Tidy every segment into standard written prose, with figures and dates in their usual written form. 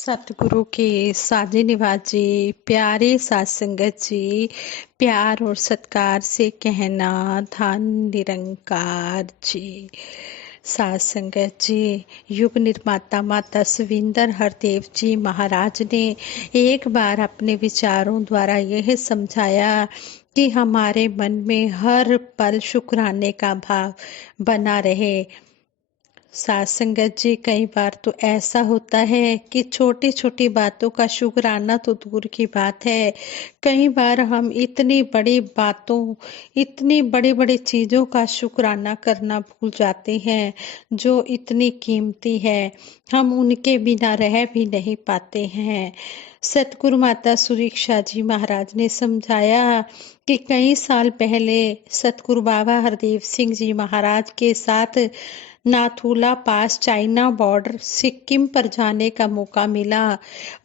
सतगुरु के साजे निवाज जी, प्यारे साध संगत जी, प्यार और सत्कार से कहना धन निरंकार जी। साध संगत जी, युग निर्माता माता सविंदर हरदेव जी महाराज ने एक बार अपने विचारों द्वारा यह समझाया कि हमारे मन में हर पल शुक्राने का भाव बना रहे। साध संगत जी, कई बार तो ऐसा होता है कि छोटी छोटी बातों का शुक्राना तो दूर की बात है, कई बार हम इतनी बड़ी बातों, इतनी बड़ी बड़ी चीजों का शुक्राना करना भूल जाते हैं जो इतनी कीमती है, हम उनके बिना रह भी नहीं पाते हैं। सतगुरु माता सुरीक्षा जी महाराज ने समझाया कि कई साल पहले सतगुरु बाबा हरदेव सिंह जी महाराज के साथ नाथूला पास चाइना बॉर्डर सिक्किम पर जाने का मौका मिला।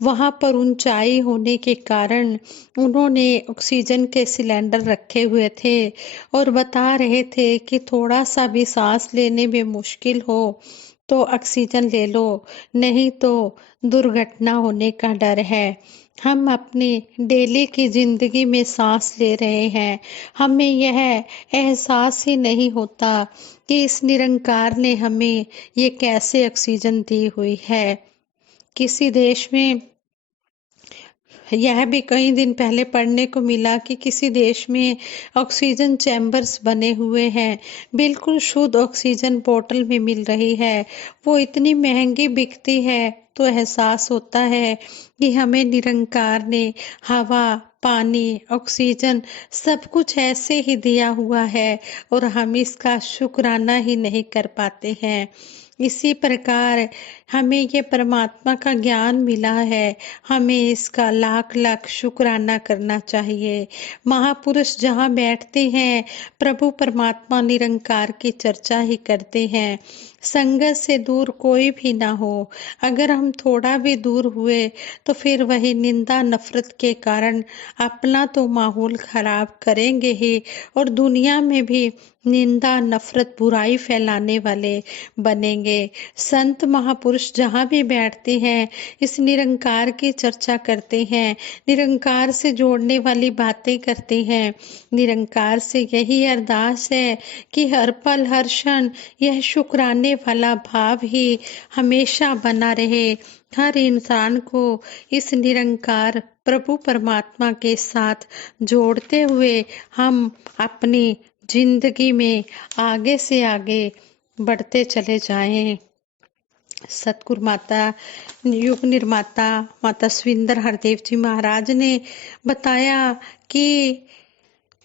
वहां पर ऊंचाई होने के कारण उन्होंने ऑक्सीजन के सिलेंडर रखे हुए थे और बता रहे थे कि थोड़ा सा भी सांस लेने में मुश्किल हो तो ऑक्सीजन ले लो, नहीं तो दुर्घटना होने का डर है। हम अपनी डेली की जिंदगी में सांस ले रहे हैं, हमें यह एहसास ही नहीं होता कि इस निरंकार ने हमें ये कैसे ऑक्सीजन दी हुई है। किसी देश में यह भी कई दिन पहले पढ़ने को मिला कि किसी देश में ऑक्सीजन चैम्बर्स बने हुए हैं, बिल्कुल शुद्ध ऑक्सीजन बोतल में मिल रही है, वो इतनी महंगी बिकती है। तो एहसास होता है कि हमें निरंकार ने हवा, पानी, ऑक्सीजन सब कुछ ऐसे ही दिया हुआ है और हम इसका शुक्राना ही नहीं कर पाते हैं। इसी प्रकार हमें ये परमात्मा का ज्ञान मिला है, हमें इसका लाख लाख शुक्राना करना चाहिए। महापुरुष जहाँ बैठते हैं, प्रभु परमात्मा निरंकार की चर्चा ही करते हैं। संगत से दूर कोई भी ना हो, अगर हम थोड़ा भी दूर हुए तो फिर वही निंदा नफरत के कारण अपना तो माहौल खराब करेंगे ही और दुनिया में भी निंदा नफरत बुराई फैलाने वाले बनेंगे। संत महापुरुष जहाँ भी बैठते हैं इस निरंकार की चर्चा करते हैं, निरंकार से जोड़ने वाली बातें करते हैं। निरंकार से यही अरदास है कि हर पल हर क्षण यह शुक्राने वाला भाव ही हमेशा बना रहे। हर इंसान को इस निरंकार प्रभु परमात्मा के साथ जोड़ते हुए हम अपनी जिंदगी में आगे से आगे बढ़ते चले जाएं। सतगुरु माता युग निर्माता माता सविंदर हरदेव जी महाराज ने बताया कि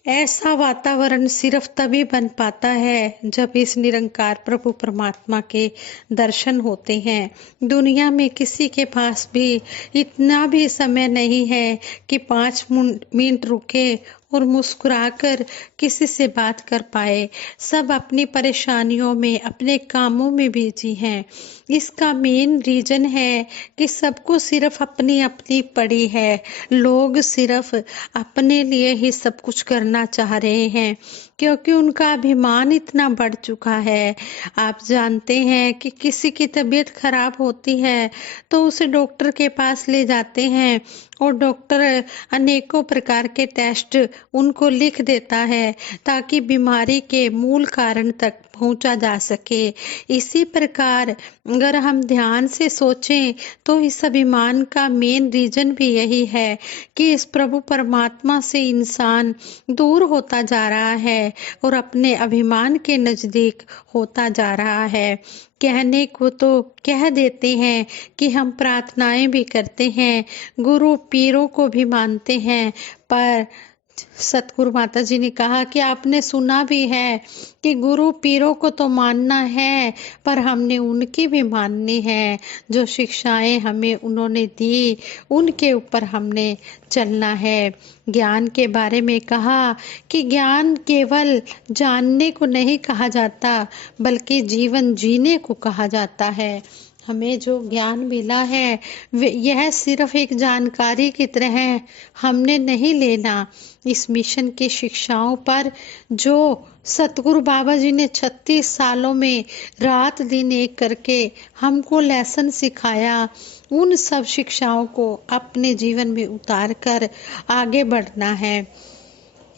ऐसा वातावरण सिर्फ तभी बन पाता है जब इस निरंकार प्रभु परमात्मा के दर्शन होते हैं। दुनिया में किसी के पास भी इतना भी समय नहीं है कि 5 मिनट रुके और मुस्कुराकर किसी से बात कर पाए। सब अपनी परेशानियों में, अपने कामों में बिजी हैं। इसका मेन रीजन है कि सबको सिर्फ अपनी अपनी पड़ी है, लोग सिर्फ अपने लिए ही सब कुछ करना चाह रहे हैं क्योंकि उनका अभिमान इतना बढ़ चुका है। आप जानते हैं कि किसी की तबीयत खराब होती है तो उसे डॉक्टर के पास ले जाते हैं और डॉक्टर अनेकों प्रकार के टेस्ट उनको लिख देता है ताकि बीमारी के मूल कारण तक पहुंचा जा सके। इसी प्रकार अगर हम ध्यान से सोचें तो इस अभिमान का मेन रीजन भी यही है कि इस प्रभु परमात्मा से इंसान दूर होता जा रहा है और अपने अभिमान के नजदीक होता जा रहा है। कहने को तो कह देते हैं कि हम प्रार्थनाएं भी करते हैं, गुरु पीरों को भी मानते हैं, पर सतगुरु माता जी ने कहा कि आपने सुना भी है कि गुरु पीरों को तो मानना है पर हमने उनकी भी माननी है, जो शिक्षाएं हमें उन्होंने दी उनके ऊपर हमने चलना है। ज्ञान के बारे में कहा कि ज्ञान केवल जानने को नहीं कहा जाता बल्कि जीवन जीने को कहा जाता है। हमें जो ज्ञान मिला है यह सिर्फ एक जानकारी की तरह है, हमने नहीं लेना। इस मिशन की शिक्षाओं पर जो सतगुरु बाबा जी ने 36 सालों में रात दिन एक करके हमको लेसन सिखाया, उन सब शिक्षाओं को अपने जीवन में उतार कर आगे बढ़ना है।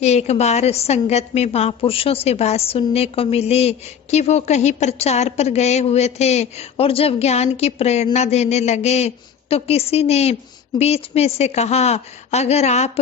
एक बार संगत में महापुरुषों से बात सुनने को मिली कि वो कहीं प्रचार पर गए हुए थे और जब ज्ञान की प्रेरणा देने लगे तो किसी ने बीच में से कहा, अगर आप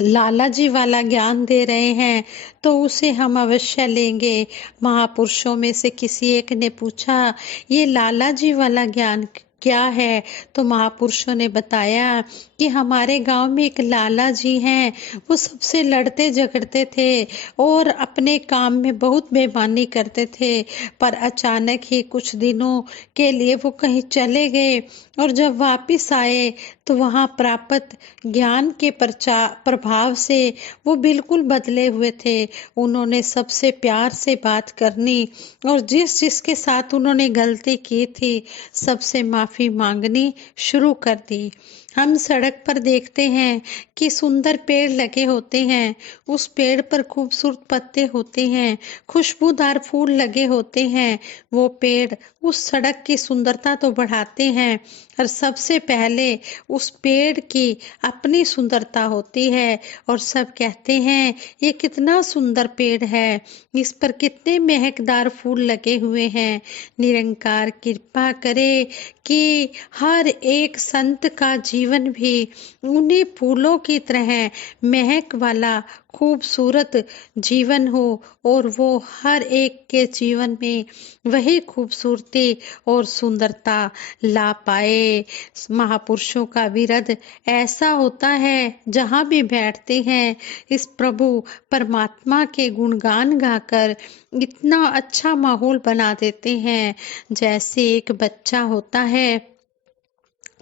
लाला जी वाला ज्ञान दे रहे हैं तो उसे हम अवश्य लेंगे। महापुरुषों में से किसी एक ने पूछा, ये लाला जी वाला ज्ञान क्या है? तो महापुरुषों ने बताया कि हमारे गांव में एक लाला जी हैं, वो सबसे लड़ते झगड़ते थे और अपने काम में बहुत बेईमानी करते थे, पर अचानक ही कुछ दिनों के लिए वो कहीं चले गए और जब वापिस आए तो वहां प्राप्त ज्ञान के प्रभाव से वो बिल्कुल बदले हुए थे। उन्होंने सबसे प्यार से बात करनी और जिसके साथ उन्होंने गलती की थी सबसे माफी मांगनी शुरू कर दी। हम सड़क पर देखते हैं कि सुंदर पेड़ लगे होते हैं, उस पेड़ पर खूबसूरत पत्ते होते हैं, खुशबूदार फूल लगे होते हैं। वो पेड़ उस सड़क की सुंदरता तो बढ़ाते हैं और सबसे पहले उस पेड़ की अपनी सुंदरता होती है और सब कहते हैं ये कितना सुंदर पेड़ है, इस पर कितने महकदार फूल लगे हुए हैं। निरंकार कृपा करे कि हर एक संत का जीवन भी उन्हीं फूलों की तरह महक वाला खूबसूरत जीवन हो और वो हर एक के जीवन में वही खूबसूरती और सुंदरता ला पाए। महापुरुषों का विरद ऐसा होता है, जहाँ भी बैठते हैं इस प्रभु परमात्मा के गुणगान गाकर इतना अच्छा माहौल बना देते हैं। जैसे एक बच्चा होता है,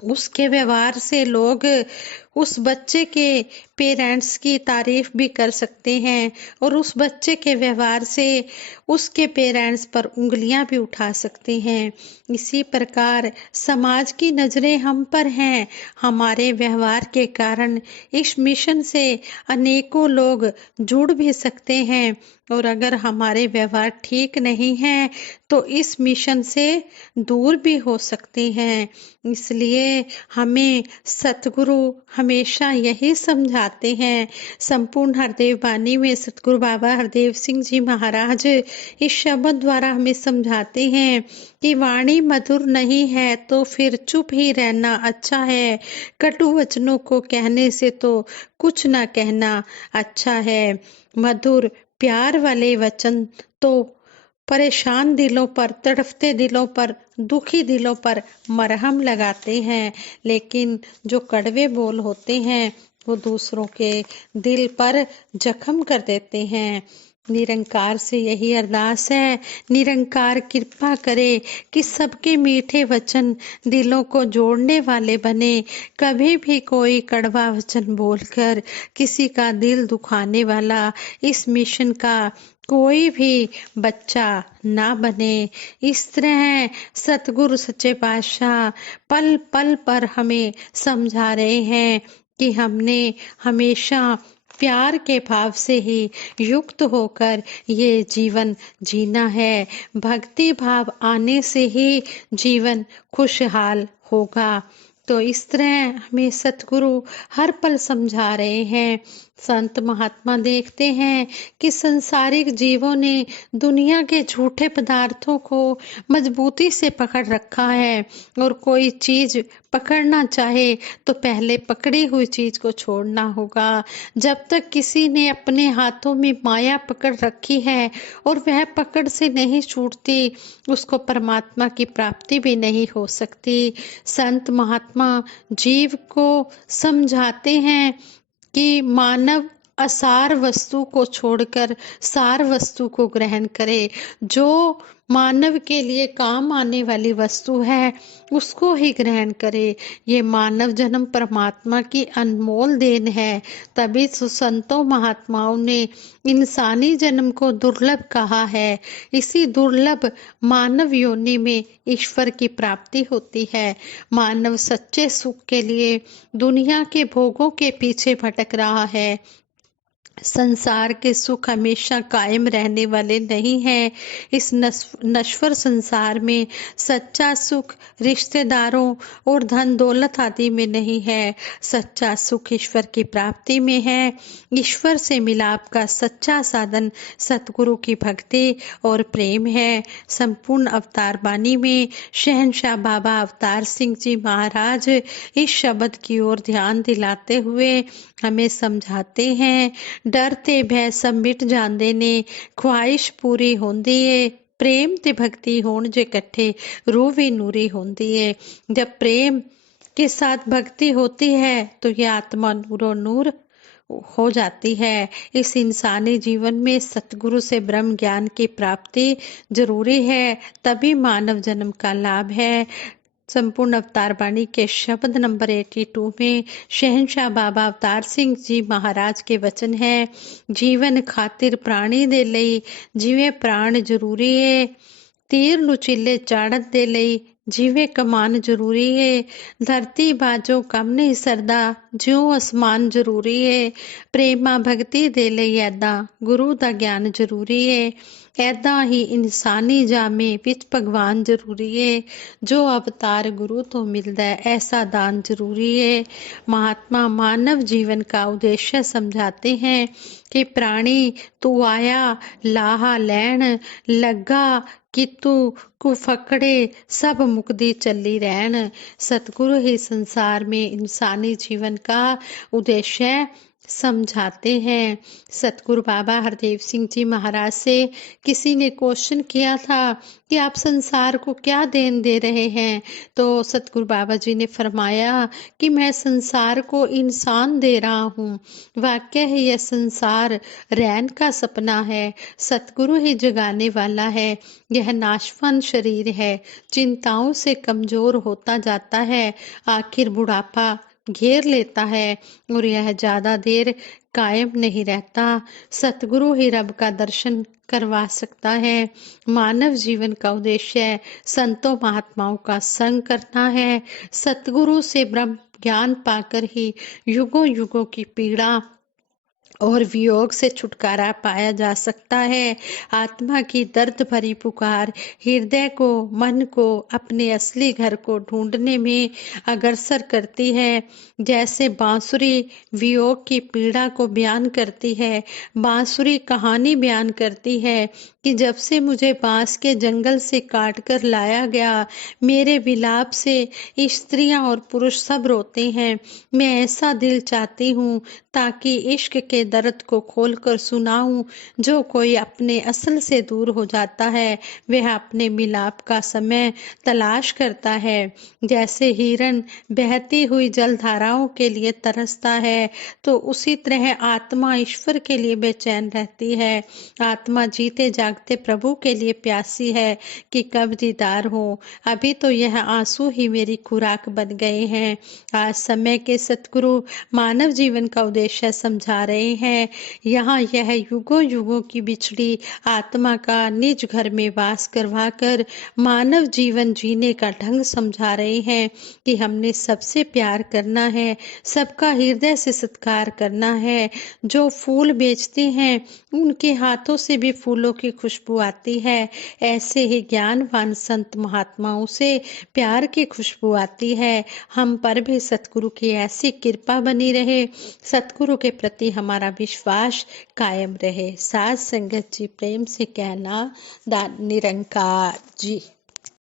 उसके व्यवहार से लोग उस बच्चे के पेरेंट्स की तारीफ भी कर सकते हैं और उस बच्चे के व्यवहार से उसके पेरेंट्स पर उंगलियां भी उठा सकते हैं। इसी प्रकार समाज की नजरें हम पर हैं। हमारे व्यवहार के कारण इस मिशन से अनेकों लोग जुड़ भी सकते हैं और अगर हमारे व्यवहार ठीक नहीं है तो इस मिशन से दूर भी हो सकते हैं। इसलिए हमें सतगुरु हमेशा यही समझाते हैं। संपूर्ण हरदेव वाणी में सतगुरु बाबा हरदेव सिंह जी महाराज इस शब्द द्वारा हमें समझाते हैं कि वाणी मधुर नहीं है तो फिर चुप ही रहना अच्छा है। कटु वचनों को कहने से तो कुछ ना कहना अच्छा है। मधुर प्यार वाले वचन तो परेशान दिलों पर, तड़फते दिलों पर, दुखी दिलों पर मरहम लगाते हैं, लेकिन जो कड़वे बोल होते हैं वो दूसरों के दिल पर जख्म कर देते हैं। निरंकार से यही अरदास है, निरंकार कृपा करे कि सबके मीठे वचन दिलों को जोड़ने वाले बने। कभी भी कोई कड़वा वचन बोलकर किसी का दिल दुखाने वाला इस मिशन का कोई भी बच्चा ना बने। इस तरह सतगुरु सच्चे पातशाह पल पल पर हमें समझा रहे हैं कि हमने हमेशा प्यार के भाव से ही युक्त होकर ये जीवन जीना है। भक्ति भाव आने से ही जीवन खुशहाल होगा। तो इस तरह हमें सतगुरु हर पल समझा रहे हैं। संत महात्मा देखते हैं कि संसारिक जीवों ने दुनिया के झूठे पदार्थों को मजबूती से पकड़ रखा है और कोई चीज पकड़ना चाहे तो पहले पकड़ी हुई चीज को छोड़ना होगा। जब तक किसी ने अपने हाथों में माया पकड़ रखी है और वह पकड़ से नहीं छूटती, उसको परमात्मा की प्राप्ति भी नहीं हो सकती। संत महात्मा जीव को समझाते हैं कि मानव असार वस्तु को छोड़कर सार वस्तु को ग्रहण करे। जो मानव के लिए काम आने वाली वस्तु है उसको ही ग्रहण करे। ये मानव जन्म परमात्मा की अनमोल देन है। तभी तो संतों महात्माओं ने इंसानी जन्म को दुर्लभ कहा है। इसी दुर्लभ मानव योनि में ईश्वर की प्राप्ति होती है। मानव सच्चे सुख के लिए दुनिया के भोगों के पीछे भटक रहा है। संसार के सुख हमेशा कायम रहने वाले नहीं हैं। इस नश्वर संसार में सच्चा सुख रिश्तेदारों और धन दौलत आदि में नहीं है। सच्चा सुख ईश्वर की प्राप्ति में है। ईश्वर से मिलाप का सच्चा साधन सतगुरु की भक्ति और प्रेम है। संपूर्ण अवतार बानी में शहंशाह बाबा अवतार सिंह जी महाराज इस शब्द की ओर ध्यान दिलाते हुए हमें समझाते हैं, डरते भय सब मिट जांदे ने, ख्वाहिश पूरी होंदी है, प्रेम ते भक्ति होण जे इकट्ठे रूह भी नूरी होंदी है। जब प्रेम के साथ भक्ति होती है तो यह आत्मा नूरो नूर हो जाती है। इस इंसानी जीवन में सतगुरु से ब्रह्म ज्ञान की प्राप्ति जरूरी है, तभी मानव जन्म का लाभ है। संपूर्ण अवतार बाणी के शब्द नंबर 82 में शहंशाह बाबा अवतार सिंह जी महाराज के वचन है, जीवन खातिर प्राणी दे लई जिवें प्राण जरूरी है, तीर लुचीले चाड़त दे लई जिवें कमान जरूरी है, धरती बाजो कम नहीं सरदा ज्यों आसमान जरूरी है, प्रेमा भगती दे लई ऐदा गुरु दा ज्ञान जरूरी है, ऐदा ही इंसानी जामे विच भगवान जरूरी है, जो अवतार गुरु तो मिलता है ऐसा दान जरूरी है। महात्मा मानव जीवन का उद्देश्य समझाते हैं कि प्राणी तू आया लाहा लैन लगा कितु कु फकड़े सब मुक्ति चली रहन। सतगुरु ही संसार में इंसानी जीवन का उद्देश्य समझाते हैं। सतगुरु बाबा हरदेव सिंह जी महाराज से किसी ने क्वेश्चन किया था कि आप संसार को क्या देन दे रहे हैं, तो सतगुरु बाबा जी ने फरमाया कि मैं संसार को इंसान दे रहा हूँ। वाक्य है यह संसार रैन का सपना है, सतगुरु ही जगाने वाला है। यह नाशवान शरीर है, चिंताओं से कमजोर होता जाता है, आखिर बुढ़ापा घेर लेता है और यह ज्यादा देर कायम नहीं रहता। सतगुरु ही रब का दर्शन करवा सकता है। मानव जीवन का उद्देश्य संतों महात्माओं का संग करना है। सतगुरु से ब्रह्म ज्ञान पाकर ही युगों युगों की पीड़ा और वियोग से छुटकारा पाया जा सकता है। आत्मा की दर्द भरी पुकार हृदय को मन को अपने असली घर को ढूंढने में अग्रसर करती है। जैसे बांसुरी वियोग की पीड़ा को बयान करती है, बांसुरी कहानी बयान करती है कि जब से मुझे बांस के जंगल से काट कर लाया गया, मेरे विलाप से स्त्रियां और पुरुष सब रोते हैं। मैं ऐसा दिल चाहती हूँ ताकि इश्क के दर्द को खोलकर सुनाऊं। जो कोई अपने असल से दूर हो जाता है वह अपने मिलाप का समय तलाश करता है। जैसे हिरन बहती हुई जलधाराओं के लिए तरसता है, तो उसी तरह आत्मा ईश्वर के लिए बेचैन रहती है। आत्मा जीते जागते प्रभु के लिए प्यासी है कि कब दीदार हो। अभी तो यह आंसू ही मेरी खुराक बन गए हैं। आज समय के सतगुरु मानव जीवन का उद्देश्य समझा रहे हैं। यहाँ यह युगों युगों की बिछड़ी आत्मा का निज घर में वास करवा कर मानव जीवन जीने का ढंग समझा रहे हैं कि हमने सबसे प्यार करना है, सबका हृदय से सत्कार करना है। जो फूल बेचते हैं उनके हाथों से भी फूलों की खुशबू आती है। ऐसे ही ज्ञानवान संत महात्माओं से प्यार की खुशबू आती है। हम पर भी सतगुरु की ऐसी कृपा बनी रहे, सतगुरु के प्रति हमारा विश्वास कायम रहे। साध संगत जी प्रेम से कहना, निरंकार जी।